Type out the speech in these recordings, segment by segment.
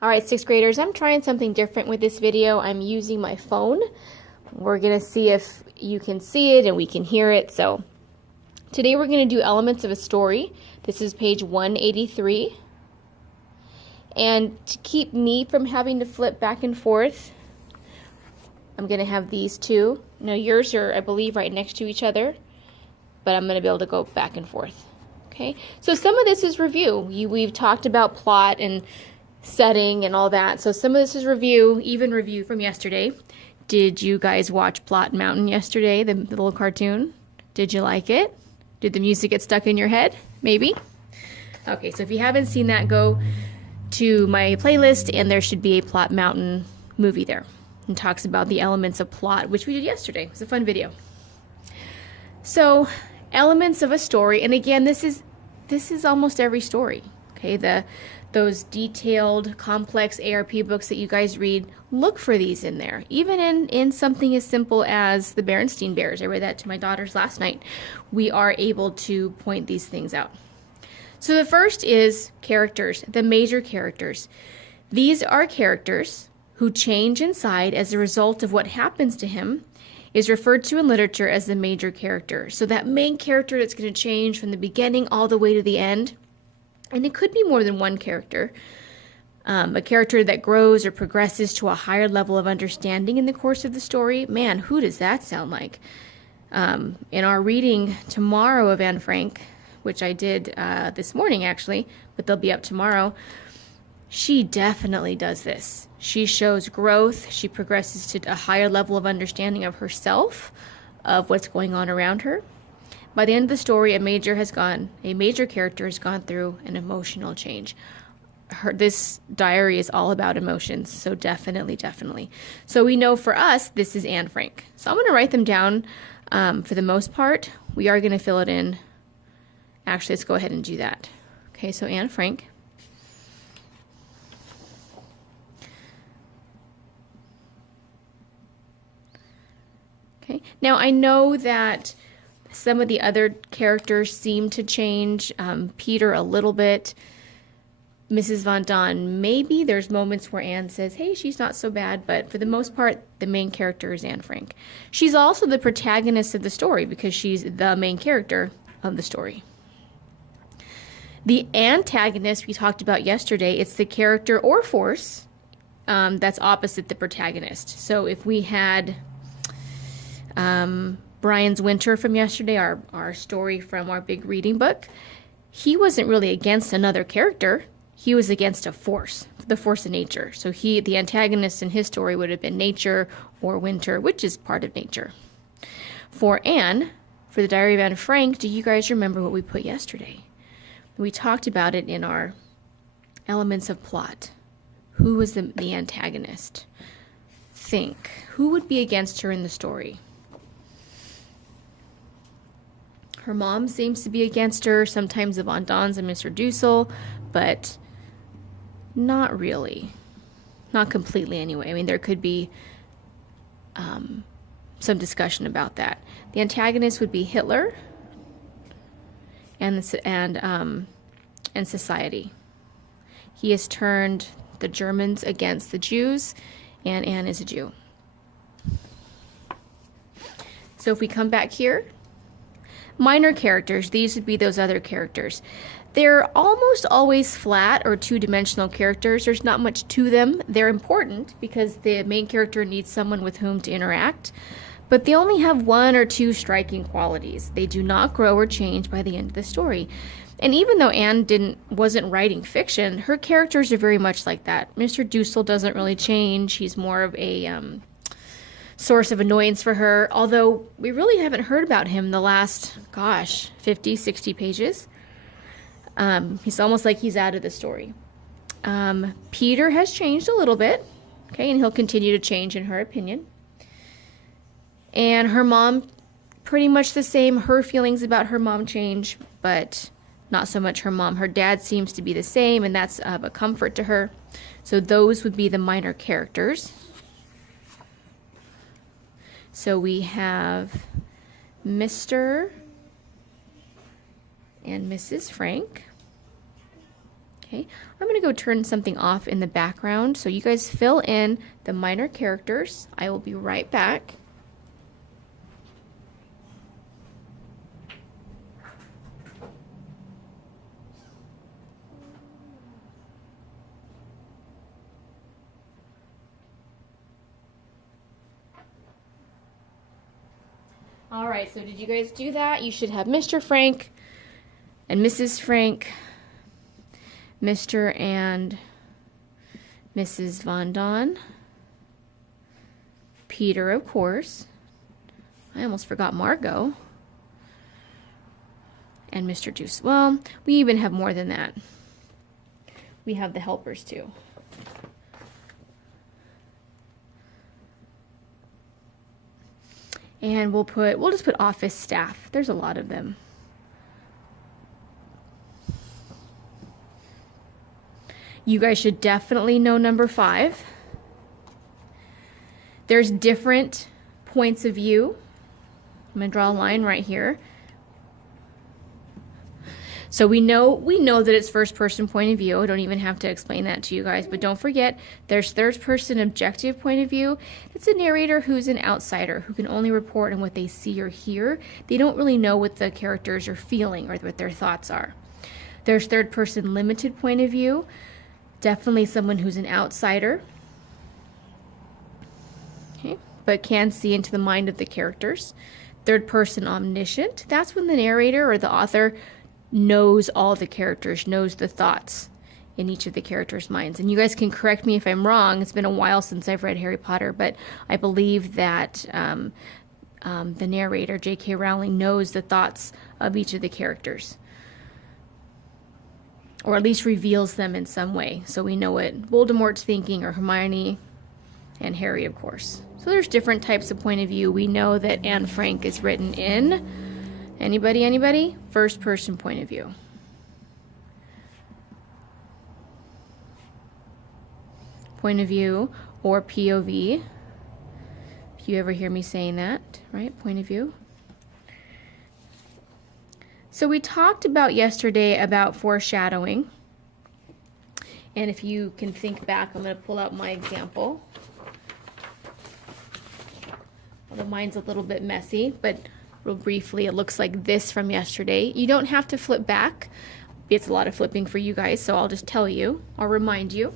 All right, sixth graders, I'm trying something different with this video. I'm using my phone. We're gonna see if you can see it and we can hear it. So today we're gonna do elements of a story. This is page 183. And to keep me from having to flip back and forth, I'm gonna have these two. Now yours are, I believe, right next to each other, but I'm gonna be able to go back and forth. Okay, so some of this is review. We've talked about plot and setting and all that. So some of this is review, even review from yesterday. Did you guys watch Plot Mountain yesterday, the little cartoon? Did you like it? Did the music get stuck in your head? Maybe? Okay, so if you haven't seen that, go to my playlist and there should be a Plot Mountain movie there. And talks about the elements of plot, which we did yesterday. It was a fun video. So, elements of a story, and again, this is almost every story. Okay, those detailed, complex ARP books that you guys read, look for these in there. Even in something as simple as the Berenstain Bears. I read that to my daughters last night. We are able to point these things out. So the first is characters, the major characters. These are characters who change inside as a result of what happens to him is referred to in literature as the major character. So that main character that's going to change from the beginning all the way to the end. And it could be more than one character. A character that grows or progresses to a higher level of understanding in the course of the story. Man, who does that sound like? In our reading tomorrow of Anne Frank, which I did this morning actually, but they'll be up tomorrow, she definitely does this. She shows growth. She progresses to a higher level of understanding of herself, of what's going on around her. By the end of the story, a major character has gone through an emotional change. This diary is all about emotions, so definitely. So we know for us, this is Anne Frank. So I'm going to write them down for the most part. We are going to fill it in. Actually, let's go ahead and do that. Okay, so Anne Frank. Okay, now I know that some of the other characters seem to change. Peter a little bit. Mrs. Von Don, maybe there's moments where Anne says, hey, she's not so bad, but for the most part, the main character is Anne Frank. She's also the protagonist of the story because she's the main character of the story. The antagonist we talked about yesterday, it's the character or force that's opposite the protagonist. So if we had Brian's Winter from yesterday, our story from our big reading book, he wasn't really against another character. He was against a force, the force of nature. So the antagonist in his story would have been nature or winter, which is part of nature. For Anne, for the Diary of Anne Frank, do you guys remember what we put yesterday? We talked about it in our elements of plot. Who was the antagonist? Think. Who would be against her in the story? Her mom seems to be against her, sometimes the Von Dons and Mr. Dussel, but not really. Not completely anyway. I mean, there could be some discussion about that. The antagonist would be Hitler and society. He has turned the Germans against the Jews, and Anne is a Jew. So if we come back here, minor characters, these would be those other characters. They're almost always flat or two-dimensional characters. There's not much to them. They're important because the main character needs someone with whom to interact, but they only have one or two striking qualities. They do not grow or change by the end of the story. And even though Anne wasn't writing fiction, her characters are very much like that. Mr. Dussel doesn't really change. He's more of a source of annoyance for her, although we really haven't heard about him the last, 50, 60 pages. He's almost like he's out of the story. Peter has changed a little bit, okay, and he'll continue to change in her opinion. And her mom, pretty much the same. Her feelings about her mom change, but not so much her mom. Her dad seems to be the same, and that's of a comfort to her. So those would be the minor characters. So we have Mr. and Mrs. Frank. Okay, I'm going to go turn something off in the background so you guys fill in the minor characters. I will be right back. All right, so did you guys do that? You should have Mr. Frank and Mrs. Frank, Mr. and Mrs. Von Don, Peter, of course. I almost forgot Margot. And Mr. Deuce. Well, we even have more than that. We have the helpers too. And we'll just put office staff. There's a lot of them. You guys should definitely know number 5. There's different points of view. I'm going to draw a line right here. So we know that it's first person point of view. I don't even have to explain that to you guys, but don't forget there's third person objective point of view. It's a narrator who's an outsider who can only report on what they see or hear. They don't really know what the characters are feeling or what their thoughts are. There's third person limited point of view. Definitely someone who's an outsider. Okay, but can see into the mind of the characters. Third person omniscient. That's when the narrator or the author knows all the characters, knows the thoughts in each of the characters' minds. And you guys can correct me if I'm wrong. It's been a while since I've read Harry Potter, but I believe that the narrator, J.K. Rowling, knows the thoughts of each of the characters, or at least reveals them in some way. So we know what Voldemort's thinking, or Hermione, and Harry, of course. So there's different types of point of view. We know that Anne Frank is written in anybody? First person point of view. Point of view or POV. If you ever hear me saying that, right? Point of view. So we talked about yesterday about foreshadowing. And if you can think back, I'm going to pull out my example. Although mine's a little bit messy, but real briefly, it looks like this from yesterday. You don't have to flip back. It's a lot of flipping for you guys, so I'll just tell you. I'll remind you.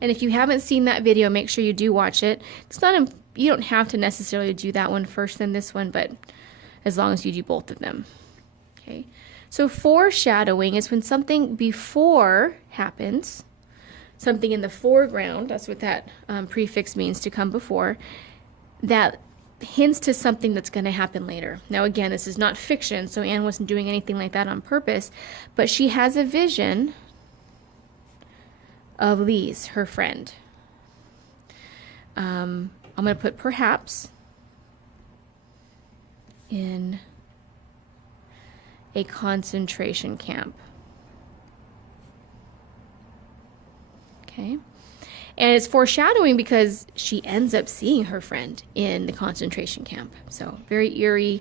And if you haven't seen that video, make sure you do watch it. You don't have to necessarily do that one first, then this one, but as long as you do both of them. Okay. So foreshadowing is when something before happens, something in the foreground, that's what that prefix means, to come before, that hints to something that's going to happen later. Now again, this is not fiction, so Anne wasn't doing anything like that on purpose, but she has a vision of Lise, her friend. I'm going to put perhaps in a concentration camp. Okay. And it's foreshadowing because she ends up seeing her friend in the concentration camp. So very eerie,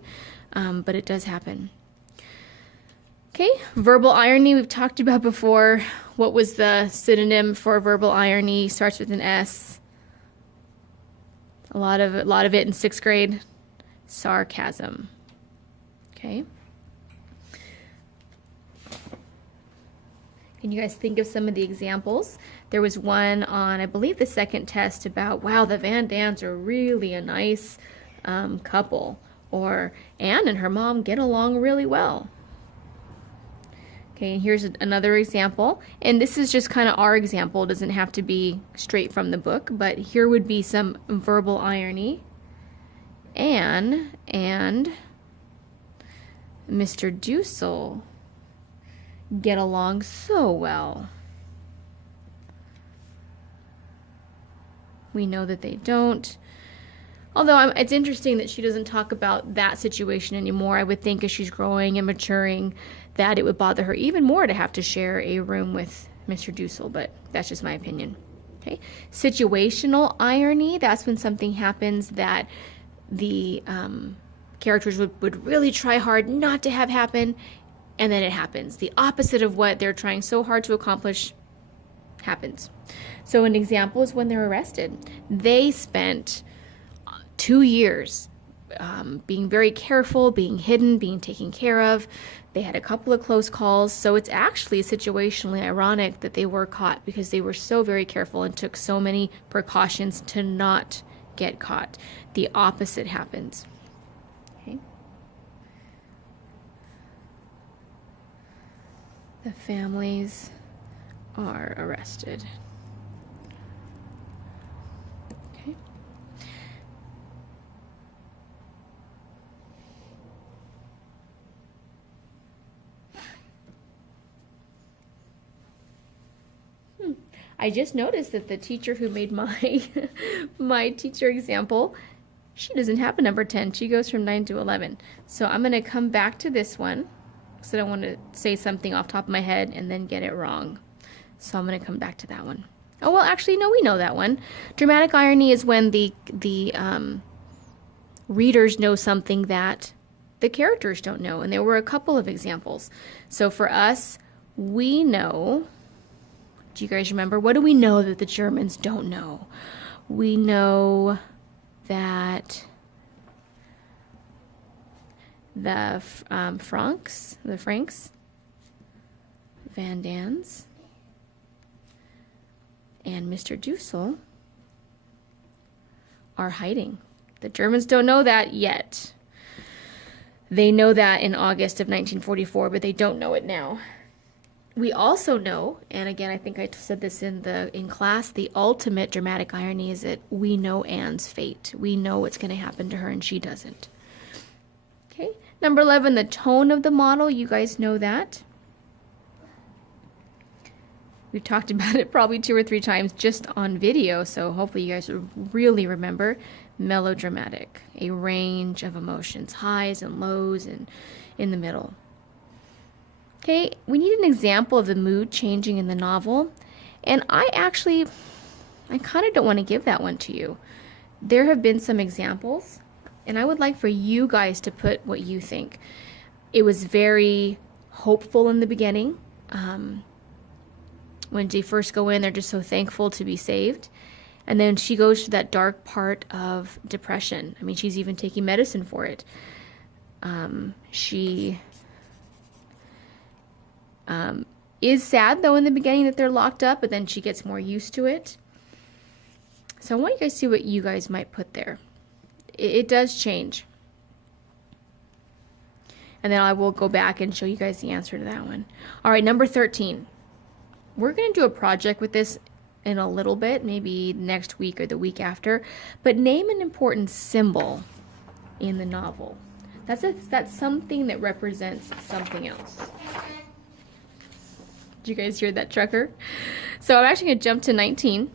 but it does happen. Okay, verbal irony we've talked about before. What was the synonym for verbal irony? Starts with an S. A lot of it in 6th grade. Sarcasm. Okay. Can you guys think of some of the examples? There was one on, I believe, the second test about, wow, the Van Dams are really a nice couple. Or Anne and her mom get along really well. Okay, and here's another example. And this is just kind of our example. It doesn't have to be straight from the book, but here would be some verbal irony. Anne and Mr. Dussel get along so well. We know that they don't. Although it's interesting that she doesn't talk about that situation anymore. I would think as she's growing and maturing that it would bother her even more to have to share a room with Mr. Dussel, but that's just my opinion. Okay. Situational irony, that's when something happens that the characters would really try hard not to have happen, and then it happens. The opposite of what they're trying so hard to accomplish happens. So an example is when they're arrested. They spent 2 years being very careful, being hidden, being taken care of. They had a couple of close calls. So it's actually situationally ironic that they were caught because they were so very careful and took so many precautions to not get caught. The opposite happens. Okay. The families are arrested. Okay. I just noticed that the teacher who made my my teacher example, she doesn't have a number 10. She goes from 9 to 11. So I'm going to come back to this one because I don't want to say something off the top of my head and then get it wrong. So I'm going to come back to that one. Oh, well, actually, no, we know that one. Dramatic irony is when the readers know something that the characters don't know. And there were a couple of examples. So for us, we know... Do you guys remember? What do we know that the Germans don't know? We know that the Franks, Van Dans, and Mr. Dussel are hiding. The Germans don't know that yet. They know that in August of 1944, but they don't know it now. We also know, and again, I think I said this in class, the ultimate dramatic irony is that we know Anne's fate. We know what's going to happen to her, and she doesn't. Okay, number 11, the tone of the model. You guys know that. We've talked about it probably 2 or 3 times just on video, so hopefully you guys really remember. Melodramatic, a range of emotions, highs and lows, and in the middle. Okay, we need an example of the mood changing in the novel. And I kind of don't want to give that one to you. There have been some examples, and I would like for you guys to put what you think. It was very hopeful in the beginning. When they first go in, they're just so thankful to be saved. And then she goes to that dark part of depression. I mean, she's even taking medicine for it. She... is sad though in the beginning that they're locked up, but then she gets more used to it. So I want you guys to see what you guys might put there. It does change. And then I will go back and show you guys the answer to that one. All right, number 13. We're going to do a project with this in a little bit, maybe next week or the week after, but name an important symbol in the novel. That's something that represents something else. Did you guys hear that trucker? So I'm actually going to jump to 19.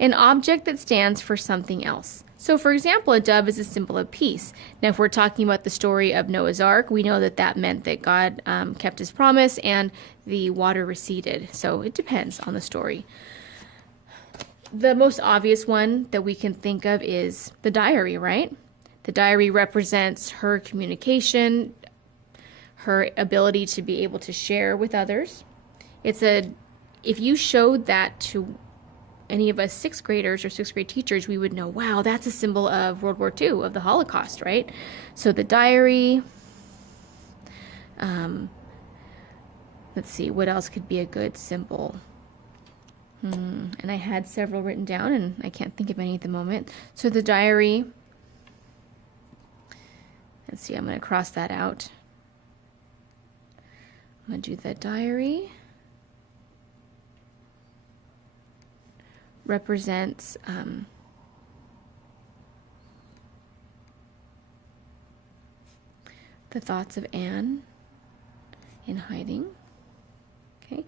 An object that stands for something else. So for example, a dove is a symbol of peace. Now if we're talking about the story of Noah's Ark, we know that that meant that God kept his promise and the water receded. So it depends on the story. The most obvious one that we can think of is the diary, right? The diary represents her communication, her ability to be able to share with others. If you showed that to any of us 6th graders or 6th grade teachers, we would know, wow, that's a symbol of World War II, of the Holocaust, right? So the diary, let's see, what else could be a good symbol? And I had several written down and I can't think of any at the moment. So the diary, let's see, I'm going to cross that out. I'm going to do the diary. Represents the thoughts of Anne in hiding. Okay.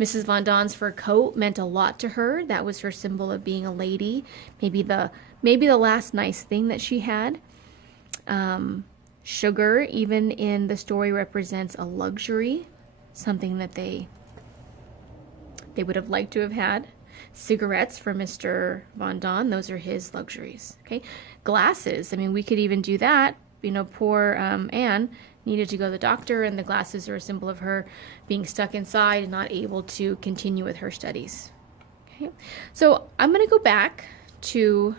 Mrs. Van Daan's fur coat meant a lot to her. That was her symbol of being a lady. Maybe the last nice thing that she had. Sugar, even in the story, represents a luxury, something that they would have liked to have had. Cigarettes for Mr. Van Daan, those are his luxuries. Okay, glasses. I mean, we could even do that. You know, poor Anne needed to go to the doctor, and the glasses are a symbol of her being stuck inside and not able to continue with her studies. Okay, so I'm going to go back to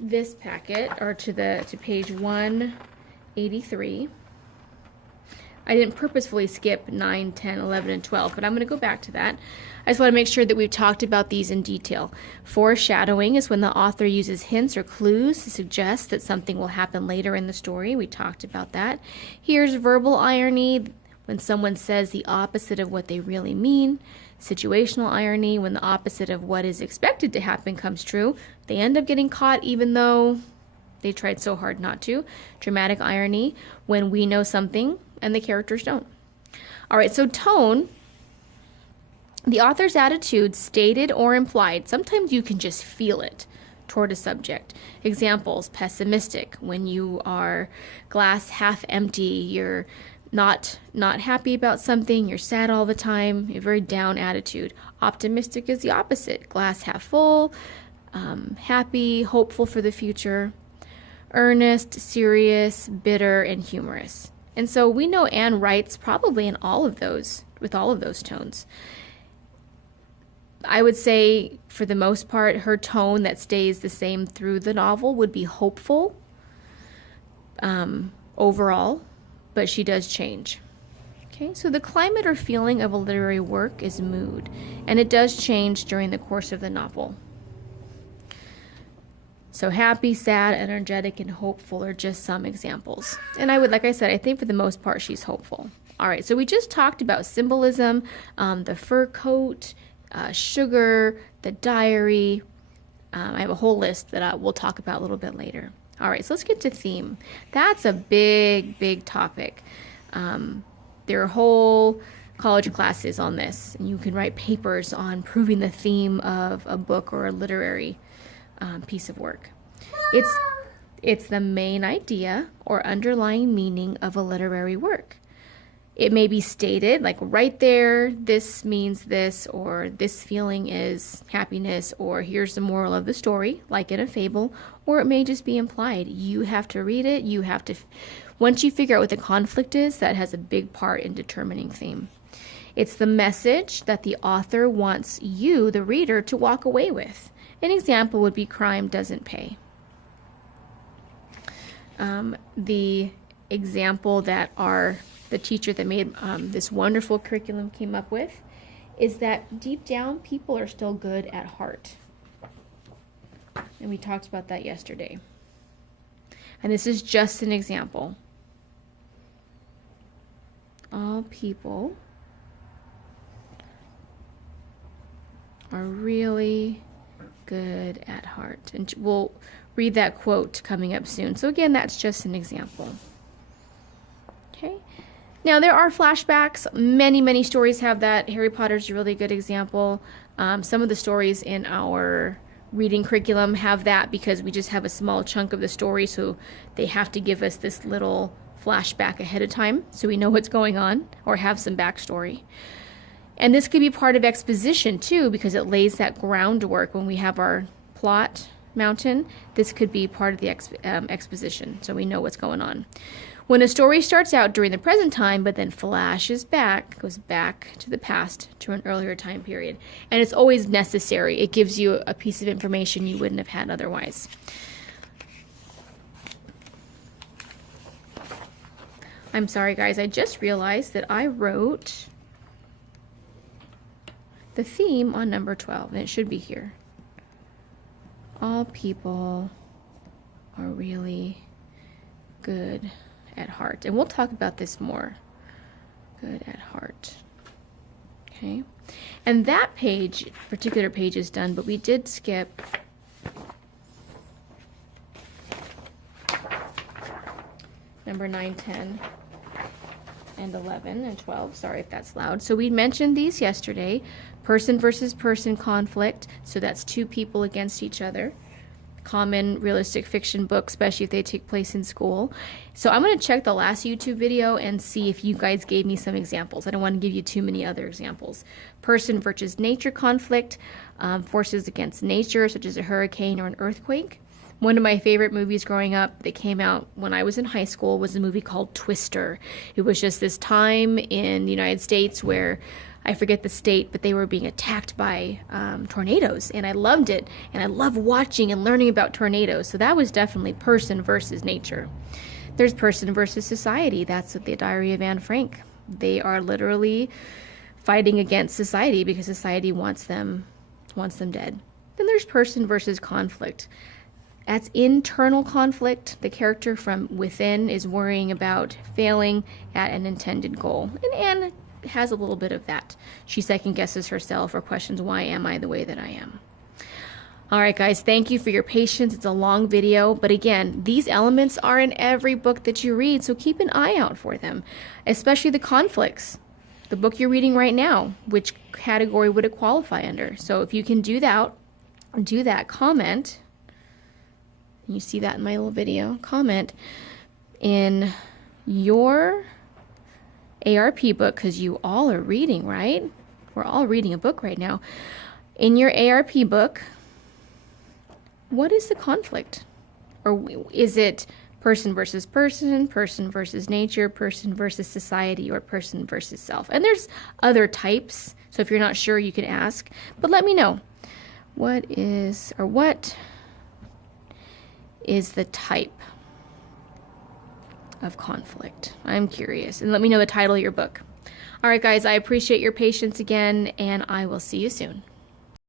this packet, or to page 183. I didn't purposefully skip 9, 10, 11, and 12, but I'm going to go back to that. I just want to make sure that we've talked about these in detail. Foreshadowing is when the author uses hints or clues to suggest that something will happen later in the story. We talked about that. Here's verbal irony, when someone says the opposite of what they really mean. Situational irony, when the opposite of what is expected to happen comes true. They end up getting caught even though they tried so hard not to. Dramatic irony, when we know something and the characters don't. All right, so tone, the author's attitude, stated or implied. Sometimes you can just feel it toward a subject. Examples: pessimistic, when you are glass half empty, you're not happy about something, you're sad all the time, a very down attitude. Optimistic is the opposite, glass half full, happy, hopeful for the future. Earnest, serious, bitter, and humorous. And so we know Anne writes probably in all of those, with all of those tones. I would say, for the most part, her tone that stays the same through the novel would be hopeful overall, but she does change. Okay, so the climate or feeling of a literary work is mood, and it does change during the course of the novel. So happy, sad, energetic, and hopeful are just some examples. And like I said, I think for the most part she's hopeful. All right, so we just talked about symbolism, the fur coat, sugar, the diary. I have a whole list that we'll talk about a little bit later. All right, so let's get to theme. That's a big, big topic. There are whole college classes on this, and you can write papers on proving the theme of a book or a literary piece of work. It's the main idea or underlying meaning of a literary work. It may be stated, like right there, this means this, or this feeling is happiness, or here's the moral of the story, like in a fable, or it may just be implied. You have to read it. Once you figure out what the conflict is, that has a big part in determining theme. It's the message that the author wants you, the reader, to walk away with. An example would be Crime Doesn't Pay. The example that the teacher that made this wonderful curriculum came up with is that deep down, people are still good at heart. And we talked about that yesterday. And this is just an example. All people are really good at heart. And we'll read that quote coming up soon. So again, that's just an example. Okay. Now there are flashbacks. Many, many stories have that. Harry Potter's a really good example. Some of the stories in our reading curriculum have that because we just have a small chunk of the story, so they have to give us this little flashback ahead of time so we know what's going on or have some backstory. And this could be part of exposition too, because it lays that groundwork when we have our plot mountain. This could be part of the exposition, so we know what's going on. When a story starts out during the present time, but then flashes back, goes back to the past, to an earlier time period. And it's always necessary. It gives you a piece of information you wouldn't have had otherwise. I'm sorry, guys. I just realized that I wrote the theme on number 12, and it should be here. All people are really good at heart. And we'll talk about this more. Good at heart. Okay. And that particular page is done, but we did skip number 9, 10, and 11, and 12. Sorry if that's loud. So we mentioned these yesterday. Person versus person conflict. So that's two people against each other. Common realistic fiction book, especially if they take place in school. So I'm going to check the last YouTube video and see if you guys gave me some examples. I don't want to give you too many other examples. Person versus nature conflict, forces against nature, such as a hurricane or an earthquake. One of my favorite movies growing up that came out when I was in high school was a movie called Twister. It was just this time in the United States where, I forget the state, but they were being attacked by tornadoes, and I loved it. And I love watching and learning about tornadoes. So that was definitely person versus nature. There's person versus society. That's the Diary of Anne Frank. They are literally fighting against society because society wants them dead. Then there's person versus conflict. That's internal conflict. The character from within is worrying about failing at an intended goal. And Anne has a little bit of that. She second guesses herself or questions, why am I the way that I am? All right, guys, thank you for your patience. It's a long video, but again, these elements are in every book that you read, so keep an eye out for them, especially the conflicts. The book you're reading right now, which category would it qualify under? So if you can do that, comment. You see that in my little video. Comment in your ARP book, because you all are reading, right? We're all reading a book right now. In your ARP book, what is the conflict? Or is it person versus person, person versus nature, person versus society, or person versus self? And there's other types, so if you're not sure, you can ask. But let me know. What is the type of conflict? I'm curious. And let me know the title of your book. All right, guys, I appreciate your patience again, and I will see you soon.